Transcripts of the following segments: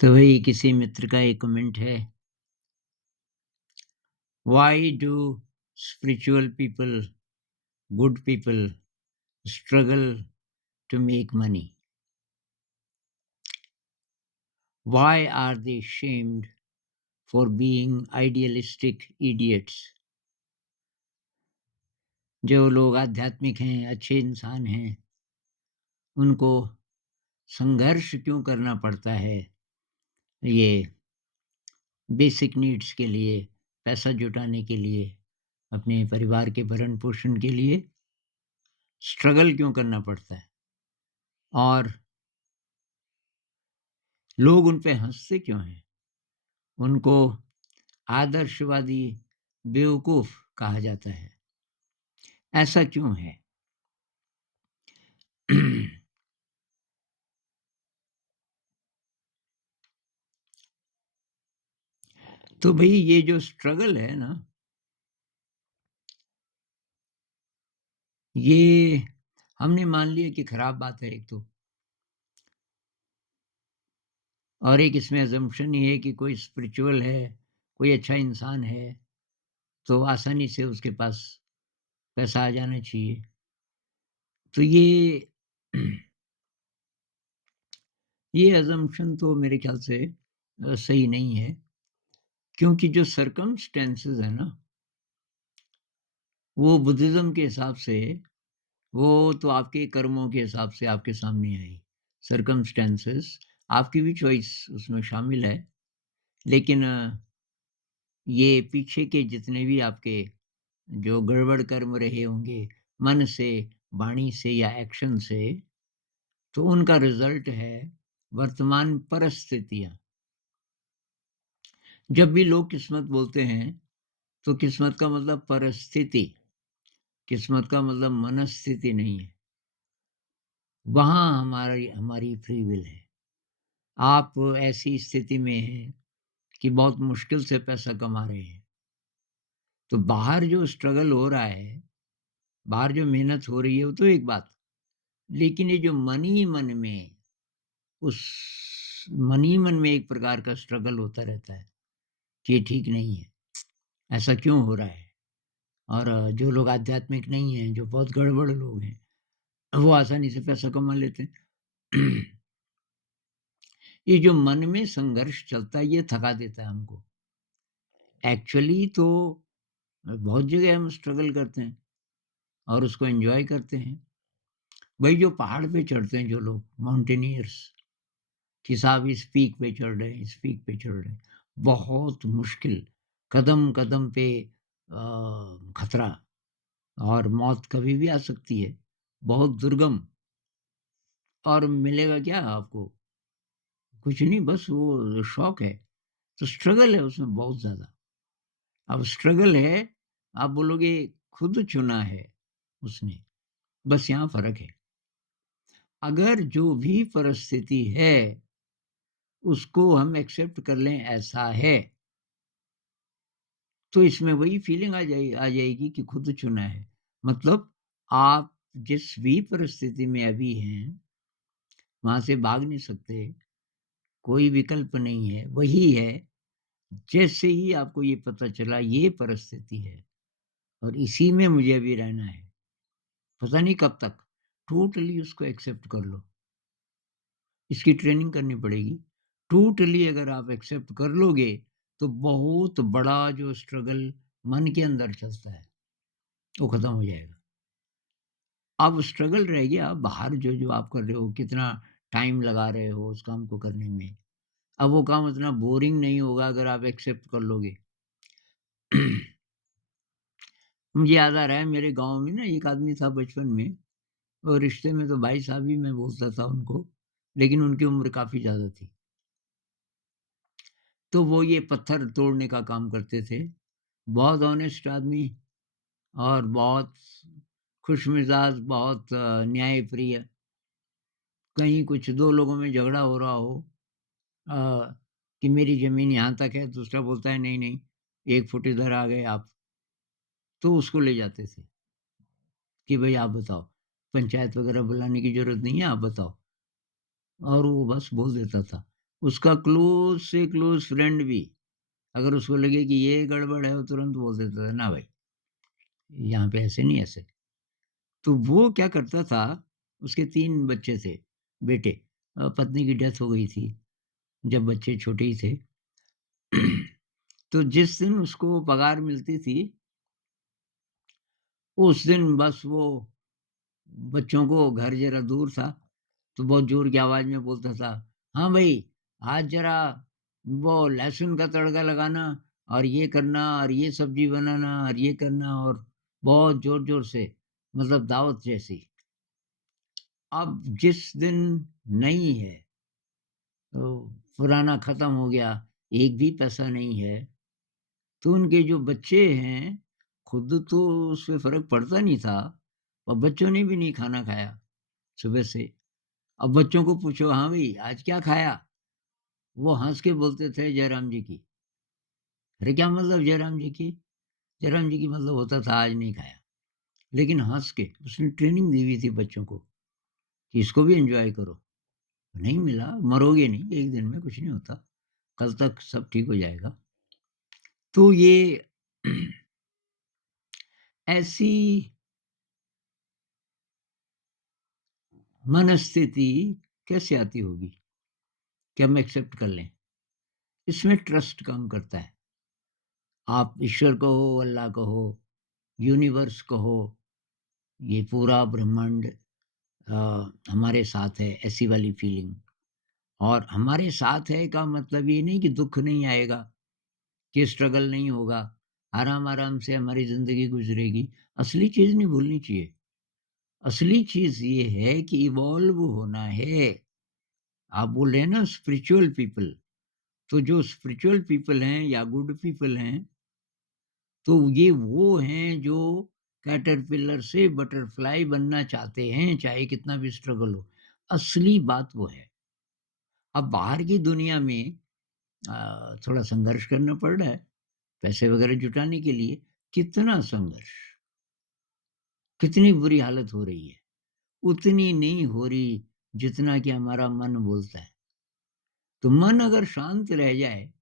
तो वही किसी मित्र का एक कमेंट है, why do spiritual people, good people struggle to make money? Why are they shamed for being idealistic idiots? जो लोग आध्यात्मिक हैं, अच्छे इंसान हैं, उनको संघर्ष क्यों करना पड़ता है ये बेसिक नीड्स के लिए, पैसा जुटाने के लिए, अपने परिवार के भरण-पोषण के लिए स्ट्रगल क्यों करना पड़ता है? और लोग उन पे हँसते क्यों हैं? उनको आदर्शवादी बेवकूफ़ कहा जाता है। ऐसा क्यों है? तो भई ये जो स्ट्रगल है ना, ये हमने मान लिया कि खराब बात है एक तो, और एक इसमें असम्पशन ये है कि कोई स्पिरिचुअल है, कोई अच्छा इंसान है, तो आसानी से उसके पास पैसा आ जाना चाहिए। तो ये असम्पशन तो मेरे ख़्याल से सही नहीं है, क्योंकि जो सर्कमस्टेंसेस है ना, वो बुद्धिज़्म के हिसाब से वो तो आपके कर्मों के हिसाब से आपके सामने आई। सर्कमस्टेंसेस आपकी भी चॉइस उसमें शामिल है, लेकिन ये पीछे के जितने भी आपके जो गड़बड़ कर्म रहे होंगे, मन से, वाणी से या एक्शन से, तो उनका रिज़ल्ट है वर्तमान परिस्थितियाँ। जब भी लोग किस्मत बोलते हैं, तो किस्मत का मतलब परिस्थिति, किस्मत का मतलब मनस्थिति नहीं है। वहाँ हमारी हमारी फ्री विल है। आप ऐसी स्थिति में हैं कि बहुत मुश्किल से पैसा कमा रहे हैं, तो बाहर जो स्ट्रगल हो रहा है, बाहर जो मेहनत हो रही है, वो तो एक बात, लेकिन ये जो मन ही मन में, उस मन ही मन में एक प्रकार का स्ट्रगल होता रहता है कि ये ठीक नहीं है, ऐसा क्यों हो रहा है? और जो लोग आध्यात्मिक नहीं हैं, जो बहुत गड़बड़ लोग हैं, वो आसानी से पैसा कमा लेते हैं। ये जो मन में संघर्ष चलता है, ये थका देता है हमको। एक्चुअली तो बहुत जगह हम स्ट्रगल करते हैं और उसको एन्जॉय करते हैं। वही जो पहाड़ पे चढ़ते हैं जो लोग, माउंटेनियर्स, कि साहब इस पीक पे चढ़ रहे हैं, इस पीक पे चढ़ रहे हैं। बहुत मुश्किल, कदम-कदम पे खतरा, और मौत कभी भी आ सकती है। बहुत दुर्गम, और मिलेगा क्या आपको? कुछ नहीं, बस वो शौक है। तो स्ट्रगल है उसमें बहुत ज़्यादा। अब स्ट्रगल है, आप बोलोगे खुद चुना है उसने, बस यहाँ फ़र्क है। अगर जो भी परिस्थिति है, उसको हम एक्सेप्ट कर लें ऐसा है, तो इसमें वही फीलिंग आ जाएगी कि खुद चुना है। मतलब आप जिस भी परिस्थिति में अभी हैं, वहाँ से भाग नहीं सकते, कोई विकल्प नहीं है, वही है। जैसे ही आपको ये पता चला ये परिस्थिति है और इसी में मुझे अभी रहना है, पता नहीं कब तक, टोटली उसको एक्सेप्ट कर लो। इसकी ट्रेनिंग करनी पड़ेगी। टोटली अगर आप एक्सेप्ट कर लोगे, तो बहुत बड़ा जो स्ट्रगल मन के अंदर चलता है, वो खत्म हो जाएगा। अब स्ट्रगल रह गया बाहर, जो आप कर रहे हो, कितना टाइम लगा रहे हो उस काम को करने में। अब वो काम इतना बोरिंग नहीं होगा अगर आप एक्सेप्ट कर लोगे। मुझे याद आ रहा है, मेरे गाँव में ना एक आदमी था बचपन में, और रिश्ते में तो भाई साहब ही मैं बोलता था उनको, लेकिन उनकी उम्र काफ़ी ज़्यादा थी। तो वो ये पत्थर तोड़ने का काम करते थे। बहुत ऑनेस्ट आदमी, और बहुत खुशमिज़ाज, बहुत न्यायप्रिय। कहीं कुछ 2 लोगों में झगड़ा हो रहा हो, अ, कि मेरी ज़मीन यहाँ तक है, दूसरा बोलता है नहीं, नहीं, 1 फुट इधर आ गए आप, तो उसको ले जाते थे कि भई आप बताओ, पंचायत वग़ैरह बुलाने की ज़रूरत नहीं है, आप बताओ। और वो बस बोल देता था। उसका क्लोज़ से क्लोज़ फ्रेंड भी अगर उसको लगे कि ये गड़बड़ है, वो तुरंत बोल देता था, "ना भाई, यहाँ पे ऐसे नहीं, ऐसे।" तो वो क्या करता था, उसके 3 बच्चे थे, बेटे। पत्नी की डेथ हो गई थी, जब बच्चे छोटे ही थे। तो जिस दिन उसको पगार मिलती थी, उस दिन बस वो बच्चों को घर ज़रा दूर था, तो बहुत ज़ोर की आवाज़ में बोलता था, "हाँ भई, आज ज़रा वो लहसुन का तड़का लगाना और ये करना और ये सब्ज़ी बनाना और ये करना" और बहुत ज़ोर-ज़ोर से, मतलब दावत जैसी। अब जिस दिन नहीं है, तो पुराना खत्म हो गया, एक भी पैसा नहीं है, तो उनके जो बच्चे हैं, खुद तो उससे फ़र्क पड़ता नहीं था और बच्चों ने भी नहीं खाना खाया सुबह से। अब बच्चों को पूछो, "हाँ भई, आज क्या खाया?" वो हँस के बोलते थे, "जयराम जी की।" अरे क्या मतलब जयराम जी की? जयराम जी की मतलब होता था आज नहीं खाया। लेकिन हँस के, उसने ट्रेनिंग दी हुई थी बच्चों को कि इसको भी एन्जॉय करो। नहीं मिला, मरोगे नहीं, 1 दिन में कुछ नहीं होता। कल तक सब ठीक हो जाएगा। तो ये ऐसी मनस्थिति कैसे आती होगी कि हम एक्सेप्ट कर लें? इसमें ट्रस्ट काम करता है। आप ईश्वर कहो, अल्लाह कहो, यूनिवर्स कहो, ये पूरा ब्रह्मांड हमारे साथ है, ऐसी वाली फीलिंग। और हमारे साथ है का मतलब ये नहीं कि दुःख नहीं आएगा, कि स्ट्रगल नहीं होगा, आराम-आराम से हमारी ज़िंदगी गुज़रेगी। असली चीज़ नहीं भूलनी चाहिए। असली चीज़ ये है कि इवॉल्व होना है। आप बोल रहे हैं ना स्पिरिचुअल पीपल, तो जो स्पिरिचुअल पीपल हैं या गुड पीपल हैं, तो ये वो हैं जो कैटरपिलर से बटरफ्लाई बनना चाहते हैं, चाहे कितना भी स्ट्रगल हो। असली बात वो है। अब बाहर की दुनिया में थोड़ा संघर्ष करना पड़ रहा है, पैसे वगैरह जुटाने के लिए। कितना संघर्ष, कितनी बुरी हालत हो रही है। उतनी नहीं हो रही जितना कि हमारा मन बोलता है। तो मन अगर शांत रह जाए,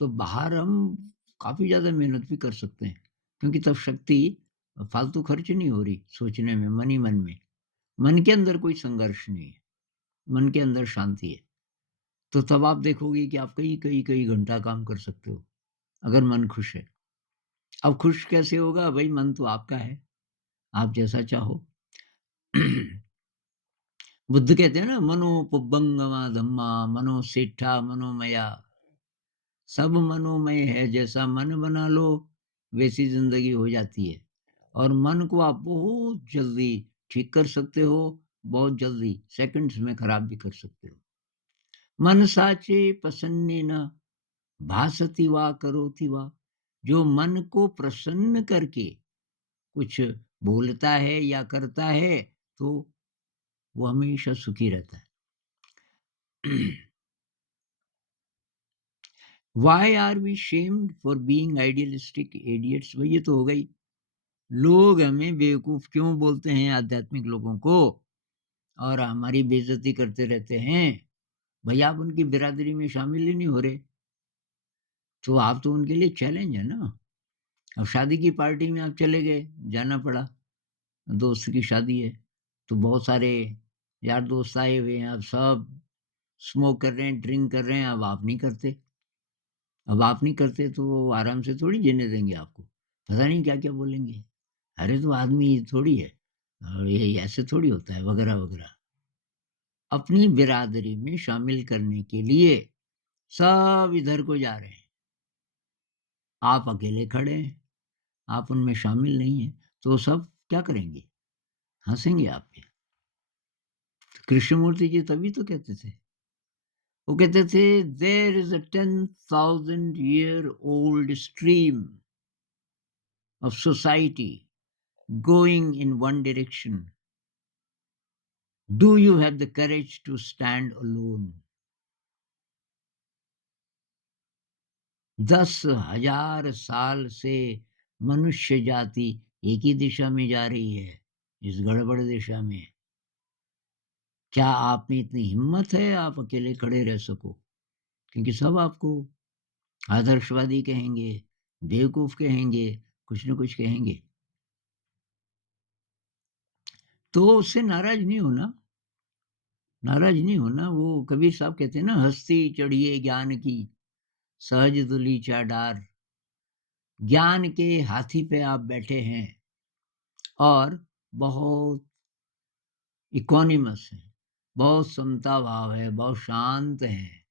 तो बाहर हम काफ़ी ज़्यादा मेहनत भी कर सकते हैं, क्योंकि तब शक्ति फालतू खर्च नहीं हो रही सोचने में, मन ही मन में। मन के अंदर कोई संघर्ष नहीं है, मन के अंदर शांति है। तो तब आप देखोगे कि आप कई घंटा काम कर सकते हो, अगर मन खुश है। अब खुश कैसे होगा? भई मन तो आपका है, आप जैसा चाहो। बुद्ध कहते हैं ना, मनो पुब्बंगमा धम्मा, मनो सेट्ठा मनोमया। सब मनोमय है, जैसा मन बना लो, वैसी ज़िंदगी हो जाती है। और मन को आप बहुत जल्दी ठीक कर सकते हो, बहुत जल्दी, सेकंड्स में खराब भी कर सकते हो। मन साचे प्रसन्नेन भासति वा करोति वा। जो मन को प्रसन्न करके कुछ बोलता है या करता है, तो वो हमेशा सुखी रहता है। Why are we shamed for being idealistic idiots? भाई ये तो हो गई। लोग हमें बेवकूफ क्यों बोलते हैं, आध्यात्मिक लोगों को, और हमारी बेइज्जती करते रहते हैं। भाई आप उनकी बिरादरी में शामिल ही नहीं हो रहे, तो आप तो उनके लिए चैलेंज है ना। अब शादी की पार्टी में आप चले गए, जाना पड़ा, दोस्त की शादी है, तो बहुत सारे यार दोस्त आए हुए हैं, अब सब स्मोक कर रहे हैं, ड्रिंक कर रहे हैं, अब आप नहीं करते। अब आप नहीं करते तो वो आराम से थोड़ी जीने देंगे आपको। पता नहीं क्या-क्या बोलेंगे। अरे तो आदमी थोड़ी है, ये ऐसे थोड़ी होता है, वगैरह-वगैरह। अपनी बिरादरी में शामिल करने के लिए सब इधर को जा रहे हैं। आप अकेले खड़े हैं, आप उनमें शामिल नहीं हैं, तो सब क्या करेंगे? हँसेंगे आप पे। कृष्णमूर्ति जी तभी तो कहते थे। वो कहते थे, there is a 10,000 year old stream of society going in one direction. Do you have the courage to stand alone? 10,000 साल से मनुष्य जाति एक ही दिशा में जा रही है, इस गड़बड़ दिशा में। क्या आप में इतनी हिम्मत है आप अकेले खड़े रह सको? क्योंकि सब आपको आदर्शवादी कहेंगे, बेवकूफ़ कहेंगे, कुछ न कुछ कहेंगे। तो उससे नाराज़ नहीं होना, नाराज़ नहीं होना। वो कबीर साहब कहते हैं ना, हस्ती चढ़िए ज्ञान की, सहज दुली चा डार। ज्ञान के हाथी पे आप बैठे हैं और बहुत इक्वानिमस हैं, बहुत समता भाव है, बहुत शांत हैं।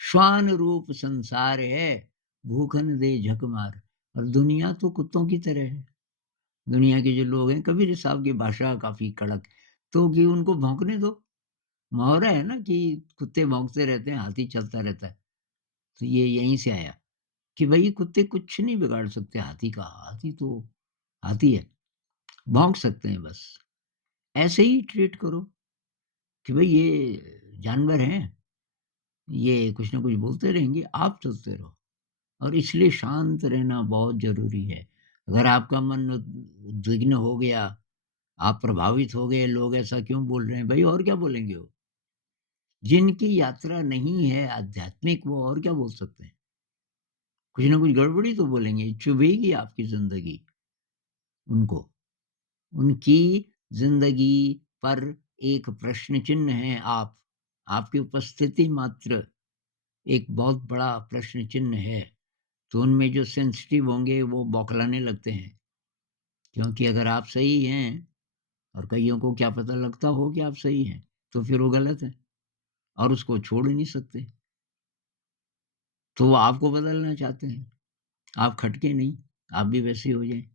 श्वान रूप संसार है, भूखन दे झक मार। और दुनिया तो कुत्तों की तरह है। दुनिया के जो लोग हैं, कबीर साहब की भाषा काफ़ी कड़क, तो कि उनको भौंकने दो। मुहावरा है ना कि कुत्ते भौंकते रहते हैं, हाथी चलता रहता है। तो ये यहीं से आया कि भई कुत्ते कुछ नहीं बिगाड़ सकते हाथी का, हाथी तो हाथी है, भौंक सकते हैं बस। ऐसे ही ट्रीट करो कि भई ये जानवर हैं, ये कुछ न कुछ बोलते रहेंगे, आप चलते रहो। और इसलिए शांत रहना बहुत ज़रूरी है। अगर आपका मन उद्विग्न हो गया, आप प्रभावित हो गए, लोग ऐसा क्यों बोल रहे हैं, भई और क्या बोलेंगे वो? जिनकी यात्रा नहीं है आध्यात्मिक, वो और क्या बोल सकते हैं? कुछ न कुछ गड़बड़ी तो बोलेंगे, चुभेगी आपकी ज़िंदगी उनको। उनकी ज़िंदगी पर एक प्रश्न चिन्ह हैं आप। आपकी उपस्थिति मात्र एक बहुत बड़ा प्रश्न चिन्ह है। तो उनमें जो सेंसिटिव होंगे वो बौखलाने लगते हैं। क्योंकि अगर आप सही हैं और कइयों को क्या पता लगता हो कि आप सही हैं, तो फिर वो गलत है और उसको छोड़ ही नहीं सकते। तो वो आपको बदलना चाहते हैं। आप खटके नहीं, आप भी वैसे हो जाएँ।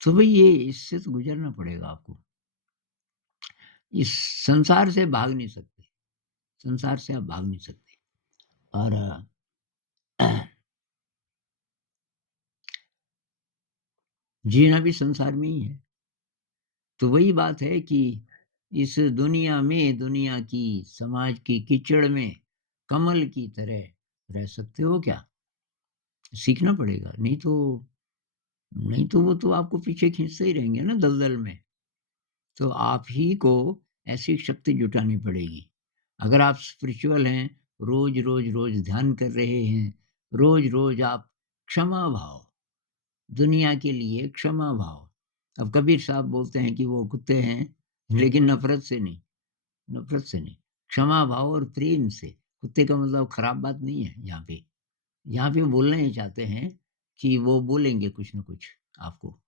तो भई ये इससे तो गुज़रना पड़ेगा आपको। इस संसार से भाग नहीं सकते, संसार से आप भाग नहीं सकते। और जीना भी संसार में ही है। तो वही बात है कि इस दुनिया में, दुनिया की, समाज की कीचड़ में कमल की तरह रह सकते हो क्या? सीखना पड़ेगा, नहीं तो वो तो आपको पीछे खींचते ही रहेंगे ना दलदल में। तो आप ही को ऐसी शक्ति जुटानी पड़ेगी। अगर आप स्पिरिचुअल हैं, रोज़ ध्यान कर रहे हैं, रोज़ आप क्षमा भाव, दुनिया के लिए क्षमा भाव। अब कबीर साहब बोलते हैं कि वो कुत्ते हैं, लेकिन नफ़रत से नहीं, नफ़रत से नहीं, क्षमा भाव और प्रेम से। कुत्ते का मतलब खराब बात नहीं है यहाँ पे। यहाँ पे वो बोलना ये चाहते हैं कि वो बोलेंगे कुछ न कुछ आपको।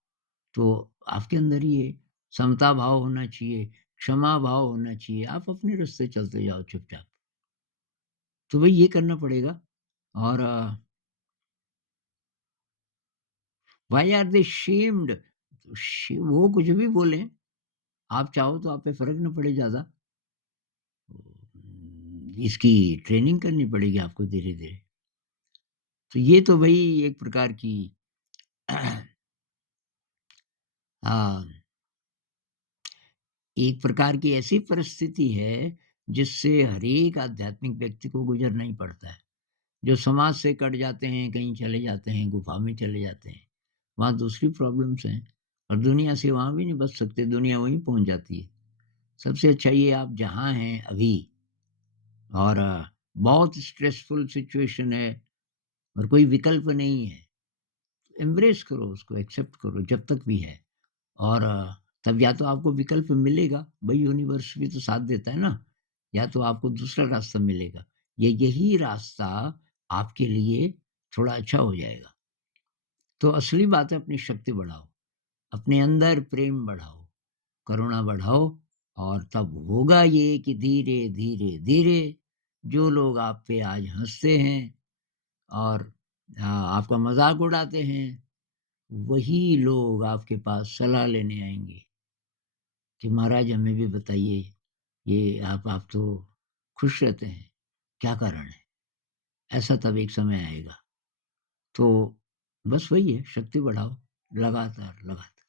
तो आपके अंदर ये समता भाव होना चाहिए, क्षमा भाव होना चाहिए। आप अपने रास्ते चलते जाओ चुपचाप। तो भई ये करना पड़ेगा। और व्हाई आर दे शेम्ड? वो कुछ भी बोलें, आप चाहो तो आप पे फ़र्क ना पड़े ज़्यादा। इसकी ट्रेनिंग करनी पड़ेगी आपको धीरे-धीरे। तो ये तो भई एक प्रकार की हाँ, एक प्रकार की ऐसी परिस्थिति है जिससे हर एक आध्यात्मिक व्यक्ति को गुज़रना ही पड़ता है। जो समाज से कट जाते हैं, कहीं चले जाते हैं, गुफ़ा में चले जाते हैं, वहाँ दूसरी प्रॉब्लम्स हैं और दुनिया से वहाँ भी नहीं बच सकते, दुनिया वहीं पहुँच जाती है। सबसे अच्छा ये आप जहाँ हैं अभी और बहुत स्ट्रेसफुल सिचुएशन है और कोई विकल्प नहीं है, एम्ब्रेस करो उसको, एक्सेप्ट करो जब तक भी है। और तब या तो आपको विकल्प मिलेगा, भई यूनिवर्स भी तो साथ देता है ना, या तो आपको दूसरा रास्ता मिलेगा। यही रास्ता आपके लिए थोड़ा अच्छा हो जाएगा। तो असली बात है अपनी शक्ति बढ़ाओ, अपने अंदर प्रेम बढ़ाओ, करुणा बढ़ाओ और तब होगा ये कि धीरे-धीरे जो लोग आप पे आज हँसते हैं और आपका मज़ाक उड़ाते हैं, वही लोग आपके पास सलाह लेने आएँगे कि महाराज हमें भी बताइए, ये आप तो खुश रहते हैं, क्या कारण है? ऐसा तब एक समय आएगा। तो बस वही है, शक्ति बढ़ाओ लगातार, लगातार।